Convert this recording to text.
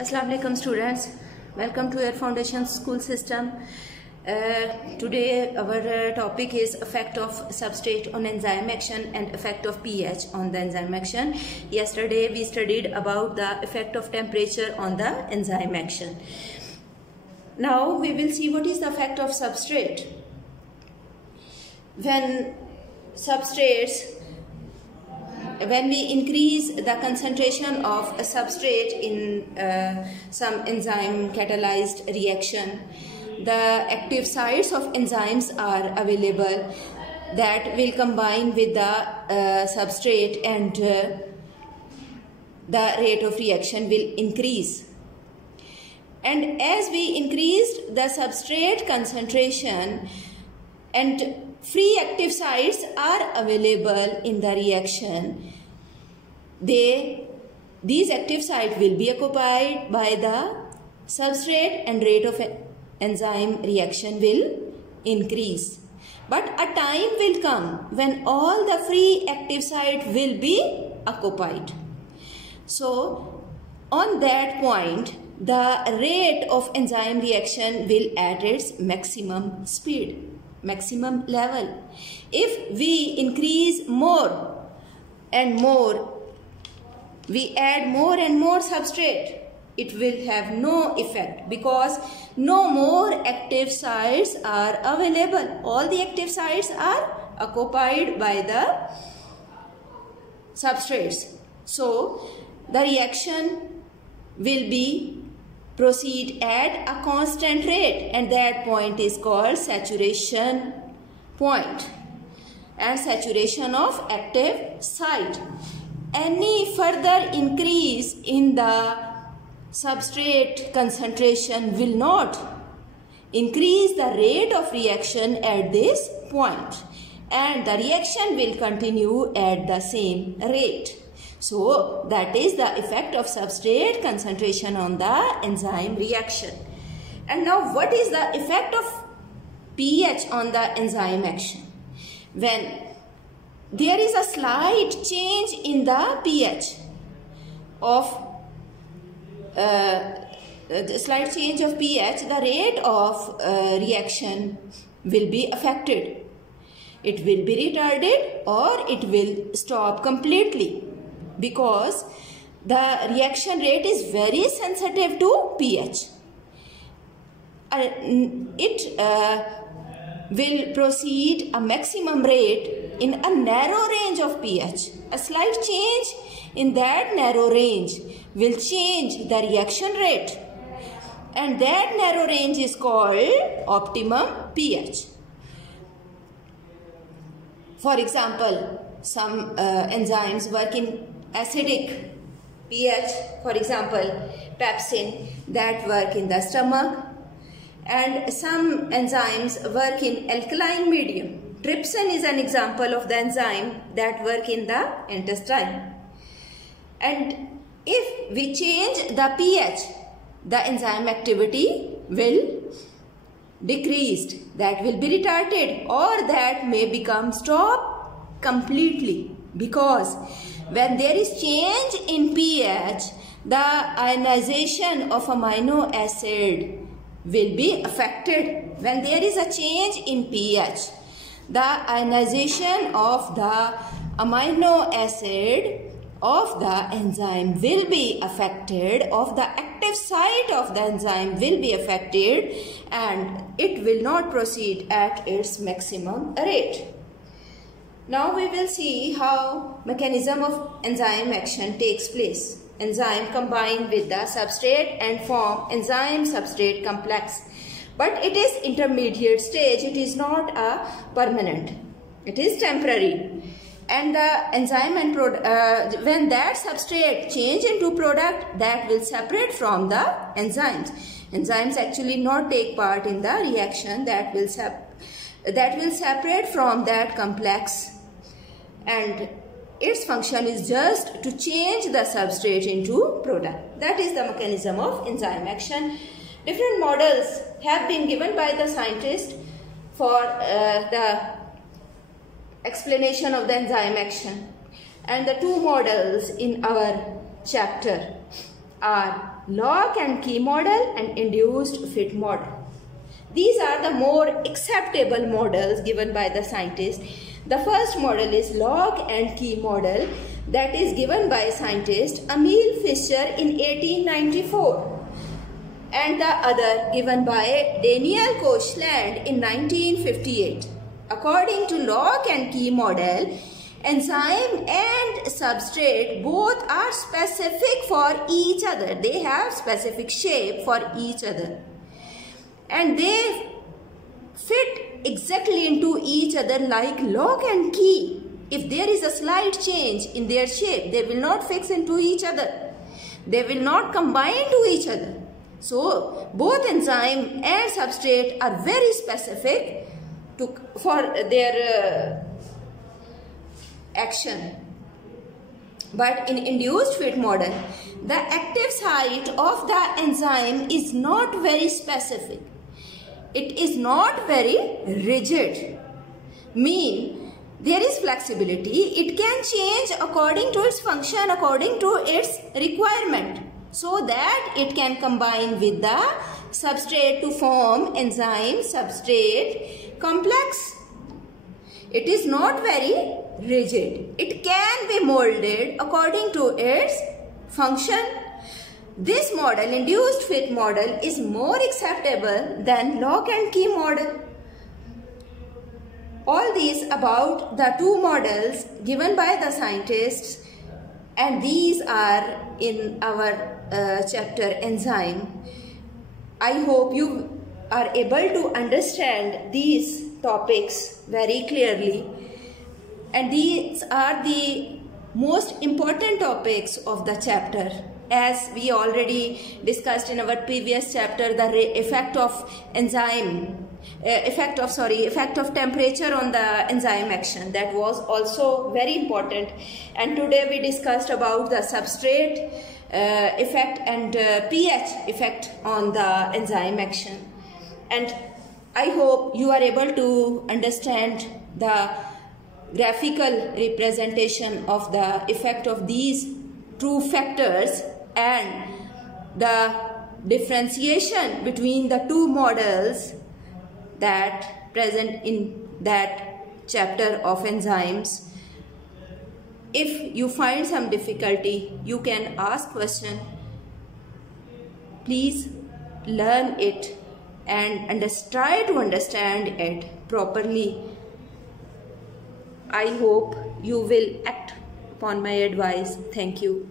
Assalamu alaikum students, welcome to your foundation school system. Today our topic is effect of substrate on enzyme action and effect of pH on the enzyme action. Yesterday we studied about the effect of temperature on the enzyme action. Now we will see what is the effect of substrate. When we increase the concentration of a substrate in some enzyme catalyzed reaction, the active sites of enzymes are available that will combine with the substrate, and the rate of reaction will increase. And as we increased the substrate concentration and free active sites are available in the reaction, these active sites will be occupied by the substrate and rate of enzyme reaction will increase. But a time will come when all the free active sites will be occupied. So on that point, the rate of enzyme reaction will at its maximum speed, maximum level. If we increase more and more, we add more and more substrate, it will have no effect because no more active sites are available. All the active sites are occupied by the substrates. So the reaction will proceed at a constant rate, and that point is called saturation point and saturation of active site. Any further increase in the substrate concentration will not increase the rate of reaction at this point, and the reaction will continue at the same rate. So that is the effect of substrate concentration on the enzyme reaction. And now what is the effect of pH on the enzyme action? When there is a slight change in the pH of the rate of reaction will be affected. It will be retarded or it will stop completely, because the reaction rate is very sensitive to pH. It will proceed a maximum rate in a narrow range of pH. A slight change in that narrow range will change the reaction rate, and that narrow range is called optimum pH. For example, some enzymes work in acidic pH, for example pepsin, that work in the stomach, and some enzymes work in alkaline medium. Trypsin is an example of the enzyme that work in the intestine. And if we change the pH, the enzyme activity will decrease, that will be retarded, or that may become stop completely, because when there is change in pH, the ionization of amino acid will be affected. When there is a change in pH, the ionization of the amino acid of the enzyme will be affected, of the active site of the enzyme will be affected, and it will not proceed at its maximum rate. Now we will see how mechanism of enzyme action takes place. Enzyme combine with the substrate and form enzyme substrate complex. But it is intermediate stage, it is not a permanent, it is temporary. And the enzyme and when that substrate change into product, that will separate from the enzymes. Enzymes actually not take part in the reaction, that will separate from that complex, and its function is just to change the substrate into product. That is the mechanism of enzyme action. Different models have been given by the scientists for the explanation of the enzyme action, and the two models in our chapter are lock and key model and induced fit model. These are the more acceptable models given by the scientists. The first model is lock and key model, that is given by scientist Emil Fischer in 1894, and the other given by Daniel Koshland in 1958. According to lock and key model, enzyme and substrate both are specific for each other. They have specific shape for each other, and they fit exactly into each other like lock and key. If there is a slight change in their shape, they will not fix into each other. They will not combine to each other. So both enzyme and substrate are very specific for their action. But in induced fit model, the active site of the enzyme is not very specific. It is not very rigid. Mean there is flexibility. It can change according to its function, according to its requirement, so that it can combine with the substrate to form enzyme substrate complex. It is not very rigid. It can be molded according to its function. This model, induced fit model, is more acceptable than lock and key model. All these about the two models given by the scientists, and these are in our chapter enzyme. I hope you are able to understand these topics very clearly, and these are the most important topics of the chapter. As we already discussed in our previous chapter, the effect of effect of temperature on the enzyme action, that was also very important. And today we discussed about the substrate effect and pH effect on the enzyme action. And I hope you are able to understand the graphical representation of the effect of these two factors and the differentiation between the two models that present in that chapter of enzymes. If you find some difficulty, you can ask question. Please learn it and try to understand it properly. I hope you will act upon my advice. Thank you.